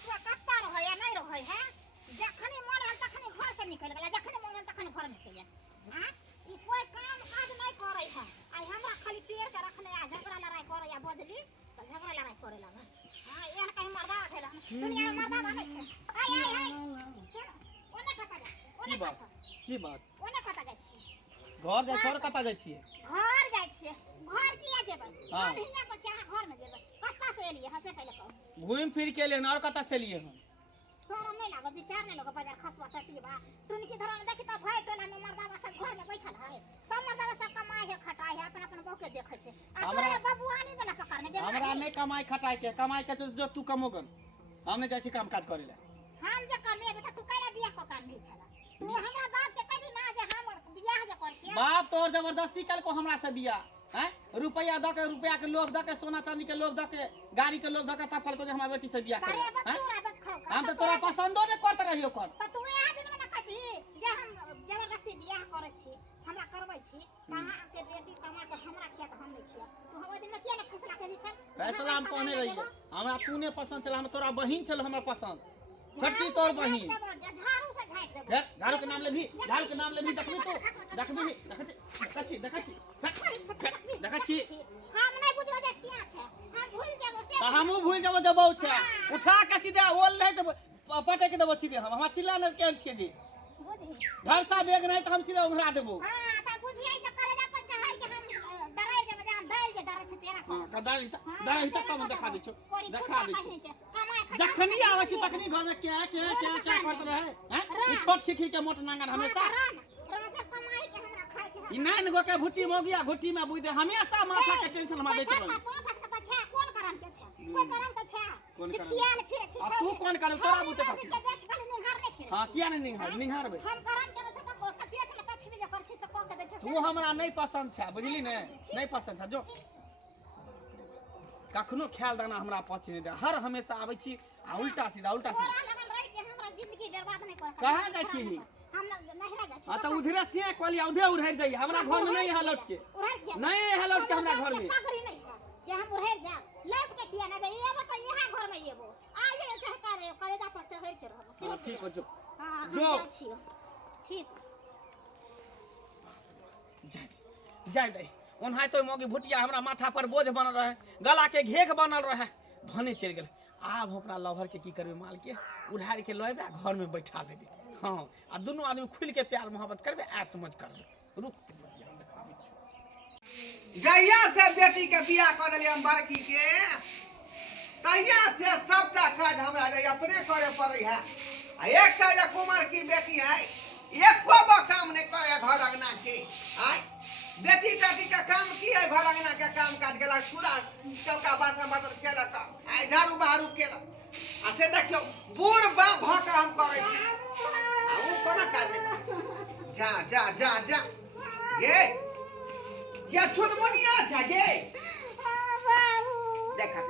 हसुआ कटता रहे या नहीं रहे है जखनी मन हल तखनी घर से निकल गेला जखनी मन हल तखनी घर में चले हां ई कोई काम काज नहीं करे है आई हमरा खाली पेड़ के रखले आ झगड़ा लड़ाई करे या बदली तो झगड़ा लड़ाई करे लगा हां एहन कहीं मर्दा उठेला दुनिया में मर्दा बने छे आई आई आई सुन ओने कता जाय ओने की बात ओने कता जाय छी घर जाय छोर कता जाय छिए घर जाय छिए घर किया जेबै हां हिया पर चाह घर में जेबै कत्ता से एलिए हसे पहले कहो घूम फिर के लेन और कता से लिए हम शरम नहीं लागो विचार नहीं लोग बाजार खसवा टटी बा तुम की धरन देखि त भाई टोला में मर्दावा सब घर में बैठल है सब मर्दावा सब कमाई है खटाई है अपन अपन बहू के देखे छे आ तोरे बबुआनी वाला पकड़ में हमरा नहीं कमाई खटाई के तो जो तू कमोगन हमने जैसे काम काज करेला हम जे कमेबे त तू काला बियाह को काम नहीं छला तू हमरा बाप के कदी ना जे हमर बियाह जे कर छी बाप तोर जबरदस्ती कल को हमरा से बियाह हैं रुपया द के रुपया के लोभ द के सोना चांदी के लोभ द के गाड़ी के लोभ द के तब कल को हमरा बेटी से बियाह करे हैं हम तो तोरा पसंदो नहीं करत रहियो कर त तू आ दिन में ना कथी जे हम जबरदस्ती बियाह करे छी हमरा करबै छी कहां के बेटी कमा के हमरा खिया त हम नहीं खिया तू हम दिन में किया ना फैसला केली छ फैसला हम कहने रहिए हमरा तू ने पसंद छला हम तोरा बहिन छल हमरा पसंद छटकी तोर बहिन झाड़ू से झाड़ देबो फिर झाड़ू के नाम ले भी देखबी तो देखछि हम नहीं बुझबो जे सिया छै हम भूल जेबो से त हमहु भूल जेबो देबौ छै उठा के सीधे ओल नहीं देबो पटे के देबो सीधे हम चिल्ला न केल छिए जी बुझी घर सा बेग नहीं त हम सीधे उघरा देबो हां त बुझियै त कलेजा पर चढ़ाई के हम डराइ जेबो जे दल जे डरै छै तेरा हां कदाई त कम देखा दै छै जखनी आवे छी तखनी घर में क्या करत रहे हैं ई छोट खिखी के मोट नांगन हमेशा राजा कमाई के हमरा खाए के ई नाइन गो के भुट्टी मोगिया घुट्टी में बुझ दे हमेशा माथा के टेंशन में दे छै कौन करम के छै कोई करम के छै छिछियाल फिरे छी अब तू कौन करम तोरा बुते का के देख खाली निहार नहीं फिरे हां किया नहीं निहारबे हम करम के छै त पेट में कछ भी जे कर छी से क के दे छै तू हमरा नहीं पसंद छै बुझली ने नहीं पसंद छै जो कखनो ख्याल दाना हमरा पछ नहीं दे हर हमेशा आबै छी आ उल्टा सीधा तोरा लगन रह के हमरा जिंदगी बर्बाद नहीं कर कहां जाय छी हम नहिरा जा छी आ त उधरे से कहली उधरे उड़हर जाई हमरा घर में नहीं है लौट के नहीं है लौट के हमरा घर में पागरी नहीं है जे हम उड़हर जा लौट के किया ना एबो त यहां घर में एबो आइए चाहता रे कलेजा पर चढ़ के रहबो ठीक हो जो हां ठीक जाय दे ओनहाय तो मोगी भुटिया हमरा माथा पर बोझ बनल रहे गला के घेक बनल रहे भने चल गेल आब अपना लवर के की करबे माल के उधार के लेबे घर में बैठा देबे हां आ दोनों आदमी खुल के प्यार मोहब्बत करबे आ समझ करबे रुक जहिया से बेटी के बियाह कर देलिए हम बड़की के तहिया से सबटा काज हमरा जे अपने करे पड़ै है आ एकटा जे कुमार की बेटी है एको गो काम नहीं करे घर अंगना के आय बेटी टाटी का काम की है घर अंगना के काम काज गेला पूरा चौका बासन बर्तन केलक आय झाड़ू बहारू केलक आ से देखियो बूढ़ बा भक हम करे छी आ उ कोना काज नहीं जा जा जा जा गे क्या चुनमुनिया था गे देखा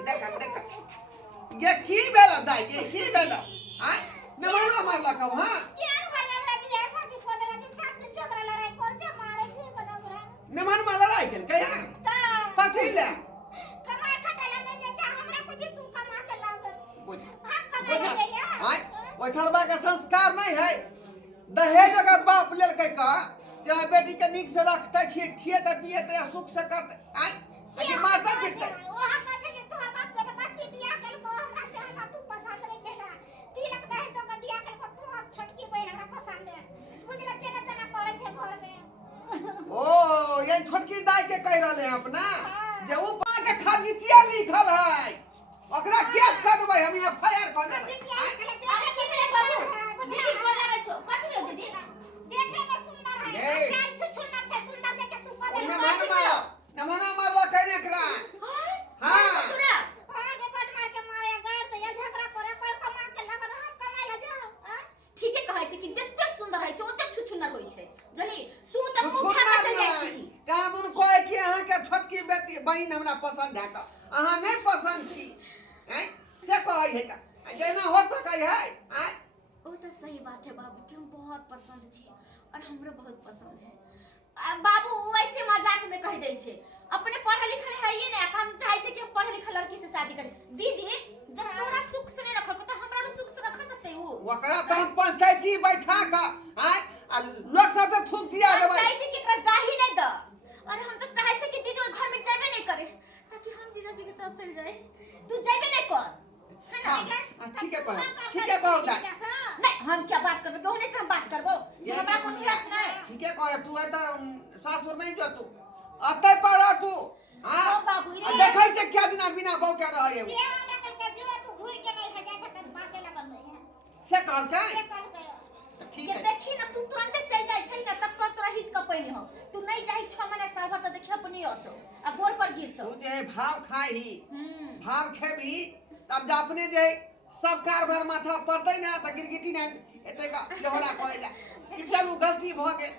ये की बेला दाई ये की बेला हां नमरो मारला का हां केन घर में हमरा बियाह शादी को देला जे साथ झगड़ा लड़ाई कर जे मारे छी बनबरा नमन माला लाई गेल कहिया कथी ले कमाई खटाला नहीं जे छै हमरा कुछ तू कमा के लाग बुझ हम कमा के हां ओइ सरबा के संस्कार नहीं है दहेज का बाप लेल कह का जे बेटी के नीक से रखते खिएते पिएते सुख से करते आय अभी मारता पिटते ओहा कहे जे तोहर बाप जबरदस्ती बियाह केल को हमरा से हमरा तू पसंद नहीं छला तिलक दहे तो के बियाह केल को तोहर छोटकी बहन हमरा पसंद है बुझला तेना तेना करे छै घर में ओ ये छोटकी दाई के कह रहले हैं अपना जे ऊपर के खजितिया लिखल है ओकरा केस कर देबै हम एफआईआर कर देबै अरे किसे बाबू दीदी बोल लागे छो कथि रे दीदी देखे में सुंदर है चाल छुछुनर छै सुंदर देखे तू कर दे नमना मारला कहने एकरा हां पूरा आगे पट मार के मारे गाड़ त या झगड़ा करे कोई कमा के लगन हम कमाई ला जा ठीके कहै छै कि जत्ते सुंदर है छै ओते छुछुनर होय छै जली तू त मुंह खा चल जाय छी कामन कोइ कि अहाँ के छोटकी बेटी बहिन हमरा पसंद है त अहाँ नहीं पसंद छी हैं से कहै है का जेना हो सकै है आय ओ त सही बात है बाबू कि हम बहुत पसंद छी और हमरो बहुत पसंद है बाबू ऐसे मजाक में कह दे छे अपने पढ़ा लिखल है ये ना हम चाहे छे कि हम पढ़े लिखल लड़की से शादी करी दीदी जब तोरा सुख से नहीं रखल तो हमरा ओकरा तो हम पंचायती बैठा का आय आ लोग सबसे थूक दिया देबै पंचायती के एकरा जा ही नहीं द। और हम तो चाहे छे कि दीदी ओइ घर में जाबे नहीं करे ताकि हम जीजा जी के साथ चल जाए। तू जाबे नहीं कर, है ना? ठीक है कहो दाई नहीं, हम क्या बात करबे? गहने से हम बात करबो। ये हमरा तो कोन बात नहीं। ठीक है कहो तू है तो सासुर नहीं जो तू अतै पर तू हां ओ बाबू रे। देखै छै क्या दिन बिना बौ के रहे है से हमरा कल के जो तू घूर के नहीं है जैसा तेरे बापे लगन में है से कहल के से कल के ठीक ये है देखी ना तू तुरंत चल जाय छै ना तब पर तोरा हिच का पहिने हो। तू नहीं जाई 6 महीना साल भर त देखियो अपनी होतो अब गोर पर गिरतो। तू जे भाव खाही भाव खेबही तब जा अपने जे सब कार भर माथा पड़तै ना त गिरगिटी ना एते का लोहरा कहला कि चलू गलती भ गेल।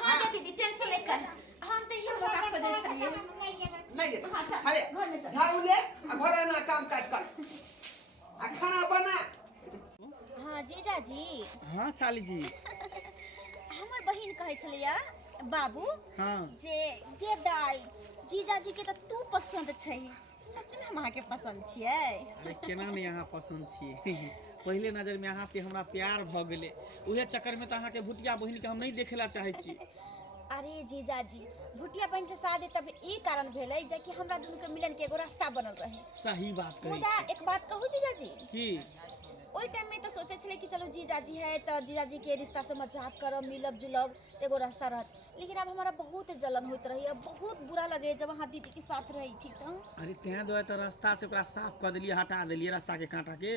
हां रे दीदी टेंशन ले कर। हम तो ये मौका खोजै छलिए। नहीं जे हाँ, चल, अरे घर में चल। झाड़ू ले आ घरे ना काम काज कर आ खाना बना। हां जीजा जी हाँ साली जी। हमर बहिन कहै छलिया बाबू हाँ जे गे दाई जीजा जी के त तू पसंद छै। सच में हम अहाँ के पसंद छियै। अरे केना नहीं यहाँ पसंद छिए पहले नजर में अहाँ से हमरा प्यार भ गेले उहे चक्कर में तो अहाँ के भुटिया बहिन के हम नहीं देखेला चाहे छी। अरे जीजा जी भुटिया बहन से शादी तब ई कारण भेलै जे कि हमरा दुनू के मिलन के एगो रास्ता बनल रहे। सही बात कही मुदा एक बात कहू जीजा जी की ओइ टाइम में तो सोचे छले कि चलो जीजा जी है तो जीजा जी के रिश्ता से मजाक करब मिलब जुलब एगो रास्ता रहत। लेकिन अब हमारा बहुत जलन होइत रही है बहुत बुरा लगे जब वहाँ दीदी के साथ रही छी तो। अरे तें दुआरे तो रास्ता से ओकरा साफ कर देलिए हटा देलिए रास्ता के कांटा के।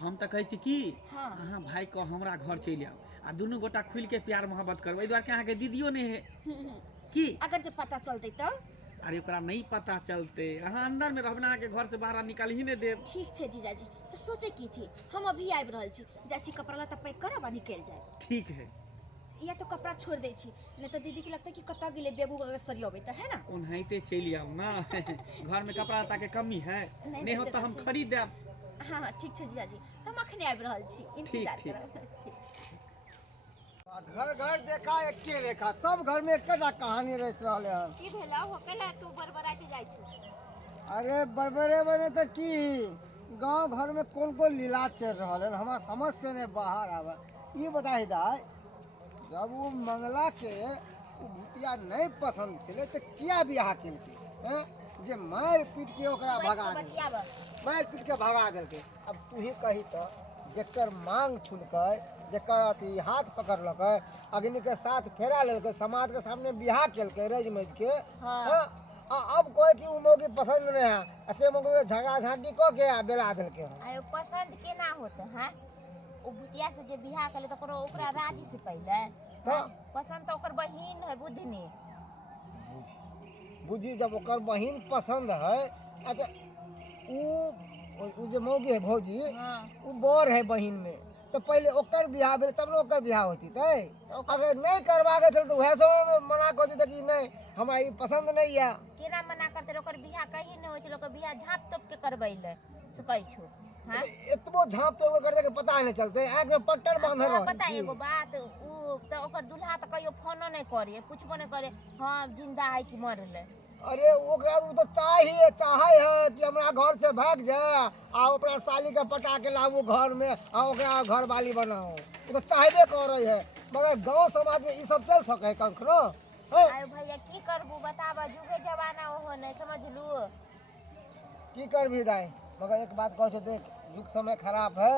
हम तो कहै छी की हाँ। अहाँ भाई को हमरा घर चलि आउ आ दुनू गोटा खुल के प्यार मोहब्बत करबै। एहि दुआरे कि अहाँ के दीदियो नहीं है की अगर जब पता चलते तो अरे ओकरा नहीं पता चलते अहाँ अंदर में रहबना के घर से बाहर निकाल ही नहीं देब। ठीक छे जीजा जी तो सोचे की छी हम अभी आबि रहल छी जा छी कपड़ा लत्ता पैक करब आ निकल जाए। ठीक है या तो कपड़ा छोड़ दे छी नहीं तो दीदी के लगता है कि कत्ता गेले बेगू अगर सरियबे तो है ना। ओनाहिते चलि आउ ना घर में कपड़ा लत्ता के कमी है नहीं हो से तो हम छै। खरीद देब। हाँ हाँ ठीक छे जीजा जी तो हम अखने आबि रहल छी इंतजार ठीक। करब। ठीक। घर घर देखा एके रेखा सब घर में एकेटा कहानी रह रहले हन। की भेला हो केला तू बरबराते जाई छु अरे बरबरे बने तो की गांव घर में कौन कौन लीला चल रहा है हमारा समझ से नहीं बाहर आवा। ये बताई दाई जब वो मंगला के वो भुतिया नहीं पसंद छे तो किया बियाह केलके हैं जे मार पीट के ओकरा भगा दे मार पीट के भगा देलके। अब तू ही कही तो जेकर मांग छुलकै जेकर अथी हाथ पकड़लकै अग्नि के साथ फेरा लेलकै समाज के सामने बियाह केलकै रज मज के। हाँ। अब कोई की मौगी पसंद नहीं है ऐसे मौगी के झगड़ा झांटी को के बेला देलके। आयो पसंद केना होते हैं ओ भुतिया से जे बियाह करे तो करो ओकरा राजी से पहले हाँ। पसंद तो ओकर बहिन है बुद्धनी बुझी जब ओकर बहिन पसंद है तो उ जे मौगी है भौजी हां उ बड़ है बहिन में तो पहले ओकर बियाह भेल तब न ओकर बियाह होती थे। अगर नहीं करवा के तो वह समय में मना कर देते कि नहीं हमरा ई पसंद नहीं है। केना मना करते ओकर बियाह कहीं नहीं होय छै ओकर बियाह झाप तोप के करबैले से कहै छु हां इतबो झाँप तो कर दे के पता नहीं चलते आँख में पट्टर बांधल तोरा रह। पता है एगो बात उ तो ओकर दूल्हा तो कहियो फोनो नहीं करे पूछबो नहीं करे हां जिंदा है कि मरले। अरे ओकरा उ तो चाहे है कि हमरा घर से भाग जाए आ अपना साली के पटा के लाबू घर में आ ओकरा घर वाली बनाओ उ तो चाहबे करे है मगर गांव समाज में ई सब चल सके कखनो। आयो भैया की करबू बताबा जुगे जमाना ओहो नहीं समझलू की करबी दाई मगर एक बात कह देख युग समय खराब है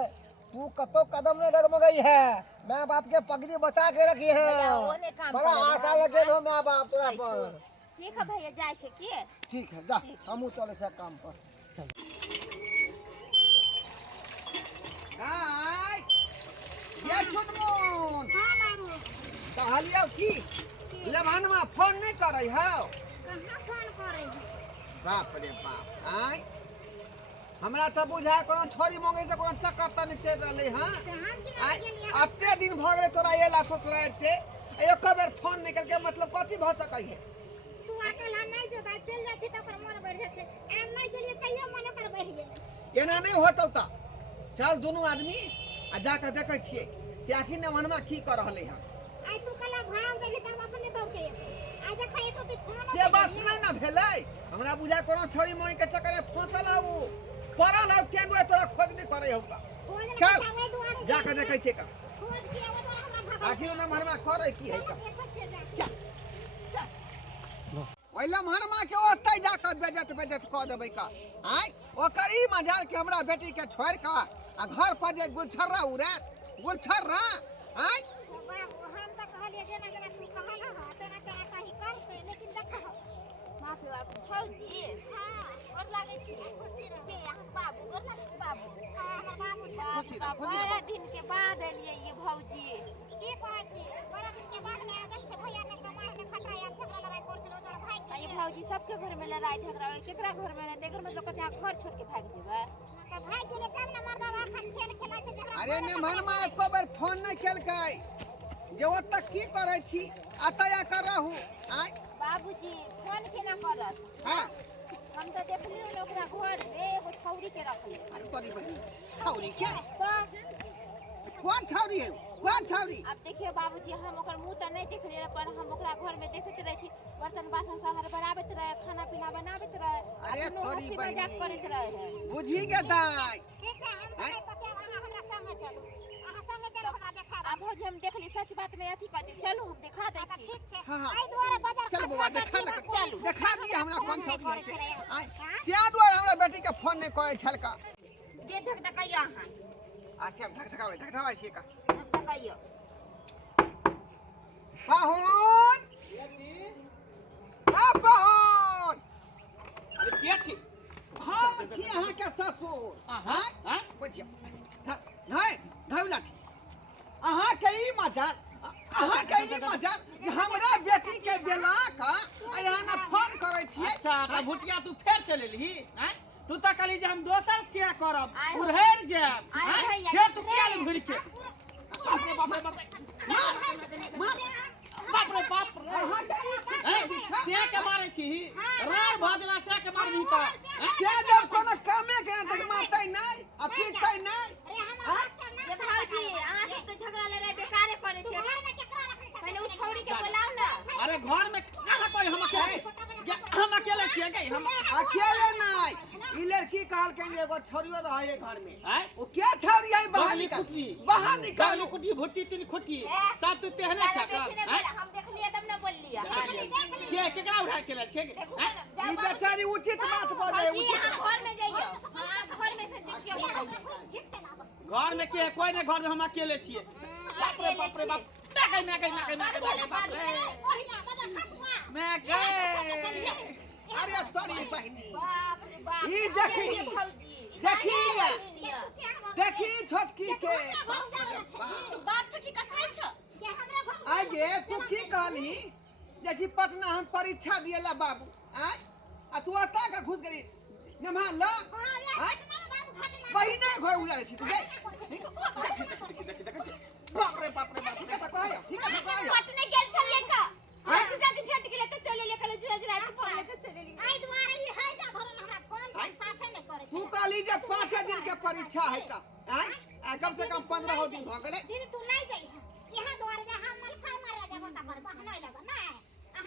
तू कतो कदम नहीं डगमगई है माँ बाप के पगड़ी बचा के रखी है भैया, वो नहीं काम बड़ा करेगा, आशा लगे हो माँ बाप तोरा पर। ठीक है भैया जाए छे की ठीक है जा हमू चले से काम पर। हाय ये छुटमुन हां बाबू कहलियो की लेभानमा फोन नहीं करे हो कहां फोन करे बाप रे बाप हाय हमरा तो बुझा कोनो छोरी मांगे से कोनो चक्कर त नहीं चल रहले हां से हम की आय गेलिए अत्ते दिन भ गए तोरा एला ससुराल से एक बेर फोन निकल के मतलब कथी भ सकै है। तू अकेला नहीं जोता चल जा छी त ओकर मन बढ़ जा छे एम नहीं गेलिए तइयो मन कर बढ़ गेले एना नहीं होतौ त चल दोनों आदमी आ जाके देखै छियै कि आखिर ने वनमा की कर रहले है। आई तू कला भाव देबे तब अपने दौड़ के आई देखै तो तू फोन से बात नहीं ना भेलै हमरा बुझा कोनो छोरी मोई के चक्कर में फंसल हऊ पड़ल हऊ के दुए तोरा खोज नहीं करे होगा खोज ले चल चावल दुआरे जाके देखै छै का खोज के आवे तो हमरा भगा आखिर नमहर में करे की है का चल ओइ लमहर में के ओतै जाके बेजत कऽ देबै का आय ओकर ई मजाल के हमरा बेटी के छोड़ का आ घर पर जे गुलछर्रा उड़े गुलछर्रा आय बाबू हम तो कहलिए जेना जेना तू कहला ह तेना तेना कहि करते लेकिन देख माफी बाबू भौजी हां और लागे छी खुशी रह के यहाँ बाबू और लागे छी बाबू हमर बाबू छ खुशी रह खुशी बड़ा रह दिन के बाद एलिए ये भौजी की कहै छी बड़ा दिन के बाद ने देख से भैया ने कमाई ने खटाई अब झगड़ा लड़ाई कर चलो तोर भाई आ ये भौजी सबके घर में लड़ाई झगड़ा हो केकरा घर में नहीं घर में लोग यहाँ घर छोड़ के भाग जेबे तो भाई के तब ना मर्दा खान खेल खेला छै झगड़ा अरे नमहर में एको बार फोन नहीं खेलकै जे ओतऽ की करै छी अतया कर रहू आय बाबूजी फोन केना करत हां हम तो देखलियो न ओकरा घर में एगो छौरी के रखले अरे तोरी बहिनी छौरी के तो कौन छौरी है कौन छौरी अब देखिए बाबूजी हम ओकर मुंह तो नहीं देख रहे पर हम ओकरा घर में देखते रहे छी बर्तन बासन सब हर बनाबत रहे खाना पीना बनाबत रहे अरे अपनो तोरी हंसी बहिनी। मजाक करत रहे बुझी के दाई ठीक है हम नहीं पता हमरा संगे चलू अहाँ संगे चलू हमरा देखा अब भौजी हम देखली सच बात में अथी कहते चलू हम दिखा दै छी ठीक छै हाँ, हाँ। आई दुआरे बाजार चल बउआ देखा लग चलू। देखा दिया हमरा कौन छौरी है से आय क्या द्वारा हमरा बेटी के फोन नहीं कहै छलका दे धक धकैया अहाँ अच्छा ढकढकावे छी का धकैया पाहुन आ पाहुन अरे के छी हम छी अहाँ के ससुर अहाँ हैं बुझियो नहीं धौ लाठी अहाँ के ई मजाल अहाँ के ई मजाल जे हमरा बेटी के बेला का अहाँ न फोन करै छियै अच्छा त भुटिया तू फेर चलेलही हैं तू त कहली जे हम दोसर से करब आय हो। उड़हर जाब आय हैं? भैया, फेर तू किया ले घुर के बाप रे बाप रे बाप मार बाप रे बाप रे अहाँ के ई छी हैं? से के मारे छी रार भदवा से के मारनी त हैं? से जब कोनो कामे के तक मारतै नहीं आ पीटतै नहीं हाँ? ये भौजी अहाँ सब तो झगड़ा लड़ाई बेकारे करे छे घर में चक्रा रखले छै पहले उ छौरी के बुलाओ ना अरे घर में कहाँ कोई हम अकेले छिए गई हम अकेले नहीं ई लड़की कहल के एगो छोरियो रहे घर में हैं? वो क्या छोरी है बाहर बाली निकल कुटी बाहर निकल गाली कुटी भुट्टी तीन खुटी सब तू तेहने पहले छका किसी ने बोला, हम देख लिए तब ना बोल लिया के केकरा उठा के ले छे देखो हैं? ई बेचारी उचित बात बोले भौजी उचित यहाँ घर में जाइयो हाँ, घर में से देखियो घर में के कोई ने घर में हम अकेले छिए बाप रे बाप रे बाप मैं गई बाप रे मैं गई अरे तोरी बहनी बाप रे बाप ई देखी ये भौजी देखी ये देखी छोटकी के बाप रे बाप बाप छोटी कसाई छ आगे तू की कहली जैसी पटना हम परीक्षा दिएला बाबू आय आ तू अता का घुस गेली नम्हा ला आय बहिने घर उजारे छी तू गई बाप रे बाप ठीक है तो कहयो ठीक है तो कहयो पटने गेल छलिए का आज जीजाजी भेट गेले त चले ले कल जीजाजी रात फोन लेके चले ली आई दुआरे ई है जा भरल हमरा कोन साफे नहीं करे तू कहली जे 5 दिन के परीक्षा है का आय आ कम से कम 15 दिन भ गेले दिन तू नहीं जाई यहां दुआरे जा हम मलका मारा जा गोटा पर बहनोई लगा ना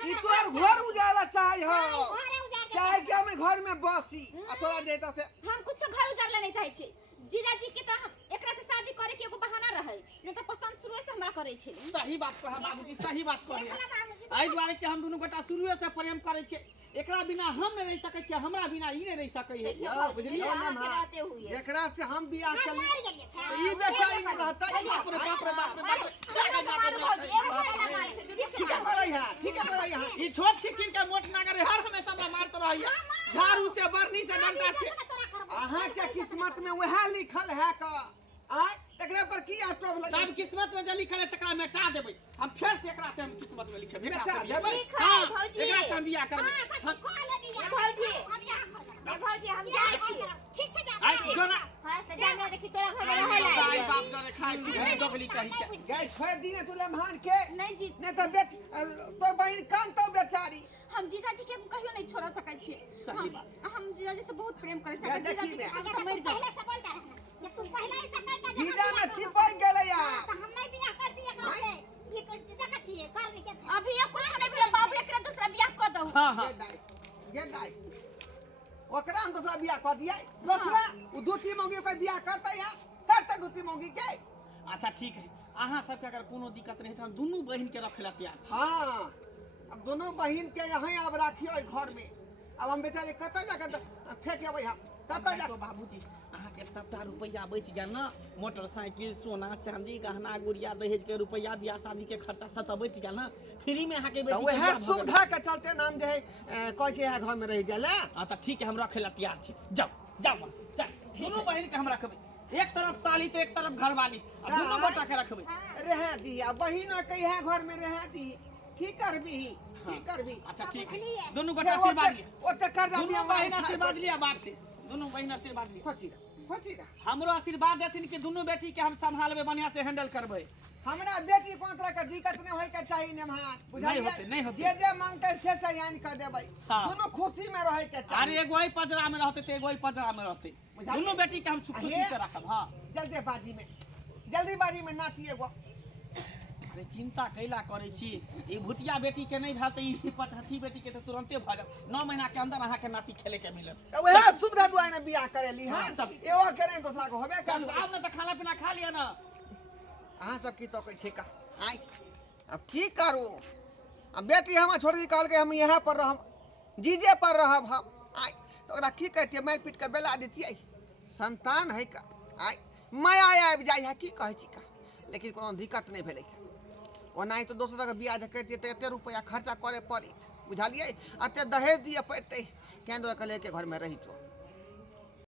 ई तोर घर उजाला चाहे हो घरे उजाड़ के चाहे कि हमें घर में बसी आ तोरा देता से हम कुछ घर उजाड़ले नहीं चाहे छी जीजाजी के त एकरा से शादी करे के एगो बहाना रहे नहीं त पसंद शुरू से हमरा करे छे सही बात कहा बाबूजी सही बात कहे आई द्वारे के हम दोनों गोटा शुरू से प्रेम करे छे एकरा बिना हम नहीं रह सके छे हमरा बिना ई नहीं रह सके है यो बुझलिए ना के रहते हुए जेकरा से हम बियाह हम चली मार गेलिए छे तो ई बेचारी में रहता बाप रे बाप रे बाप रे बाप रे ठीक है करे है ठीक है करे है ई छोट छिकिन के मोट नागर हर हमेशा हमरा मारत रहिए झाड़ू से बरनी से डंडा से अहाँ के किस्मत में वह लिखल है का आय तकरा पर की आटोब लगे सब किस्मत में जे लिखल है तकरा मेटा देबै हम फेर से एकरा से हम किस्मत में लिखे मेटा देबै? हां एकरा से हम बियाह करबै हां को ले बिया भौजी। हम यहां कर भौजी हम जाई छी ठीक छे जा आई जोना हां त जाने देखी तोरा घर में आई रहला बाप डरे खाए चुप दोगली कहि के गए छोड़ दिने तू लम्हान के नहीं जी नहीं तो बेट तोर बहिन कान तो बेचारी हम जीजाजी के कहियो नहीं छोड़ सकै छी सही बात हम जीजाजी से बहुत प्रेम करे या छी देखी जीजाजी बे। के हम मर जाओ पहले से बोलता रहना ये तुम पहले ही से कहता जीजा में चिपक गेले या तो हम नहीं बियाह कर दिए एकरा से ये देखा छिए कर नहीं के अभी ये कुछ नहीं भेल बाबू एकरा दूसरा बियाह क दऊ हां हां ये दाई ओकरा हम दूसरा बियाह कर दिया दूसरा वो दो तीन मौके कोई बियाह करता है करता के दूती मौगी के। अच्छा ठीक है, अहाँ सबके अगर कोनो दिक्कत नहीं है तो हम दुनू बहिन के रखे ला तैयार छी। हाँ, अब दोनों बहन के यहाँ अब राखियो घर में। अब हम बेचारे कतऽ जाकर फेंकेबै हम, कतऽ जा। तो बाबूजी अहाँ के सबटा रुपया बच गया ना, मोटरसाइकिल, सोना चांदी, गहना गुड़िया, दहेज के रुपया, बियाह शादी के खर्चा सब तो बच गया ना, फ्री में अहाँ के बेटी के वह बियाह भऽ गेल। सुविधा के चलते नाम जो है कहै छै है घर में रह जाला। हाँ तो ठीक है, हम रखे ला तैयार छी। जाओ जाओ जाओ, दोनों बहन के हम रखबै, एक तरफ साली तो एक तरफ घरवाली, और दोनों गोटा के रखबै। रह दी अब बहिन के है घर में रह दी, की करबी की करबी। अच्छा ठीक है, दोनों गोटा आशीर्वाद लिया, ओते कर्जा दोनों बहन आशीर्वाद लिया बाप से, दोनों बहन आशीर्वाद लिया। खुशी रह। हमरो आशीर्वाद देथिन कि दोनों बेटी के हम संभालबे, बढ़िया से हैंडल करबै। हमरा बेटी को तरह के दिक्कत नहीं होय के चाहिए नेमहार, बुझलिए? नहीं होते। जे मांगते से यानी कर देबै। हाँ। दोनों खुशी में रहे के अरे चाहिए। एगो ही पजरा में रहते तो एगो ही पजरा में रहते, दोनों बेटी के हम खुशी से रखब। हाँ जल्दीबाजी में नाती एगो। अरे चिंता कैला करे छी, ई भुटिया बेटी के नहीं भेल तो ई पचहत्ती बेटी के तो तुरंते भ जात, 9 महीना के अंदर अहाँ के नाती खेले के मिलत। तो वह सुविधा दुआ ने बियाह करेली। हां, हाँ, चल। एगो करे दोसरा को होबे चलू करतै। आब ना तो खाना पीना खा लिया ना। अहाँ सब की तो कहै छै का? आइ अब की करू? अब बेटी हम छोड़ी कहल के हम यहाँ पर रहब, जीजे पर रहब हम। आइ तो ओकरा की कहतियै, मारि पीट के बेला देतियै? संतान है का? आइ माया आबि जाइ है, की कहै छी का? लेकिन कोनो दिक्कत नहीं भेलै। ओना तो दोसर के बियाह जे करतियै तो एते रुपया खर्चा करे पड़ी, बुझलियै? एते दहेज दिए पड़तै, केंद्र के लेके घर में रही तो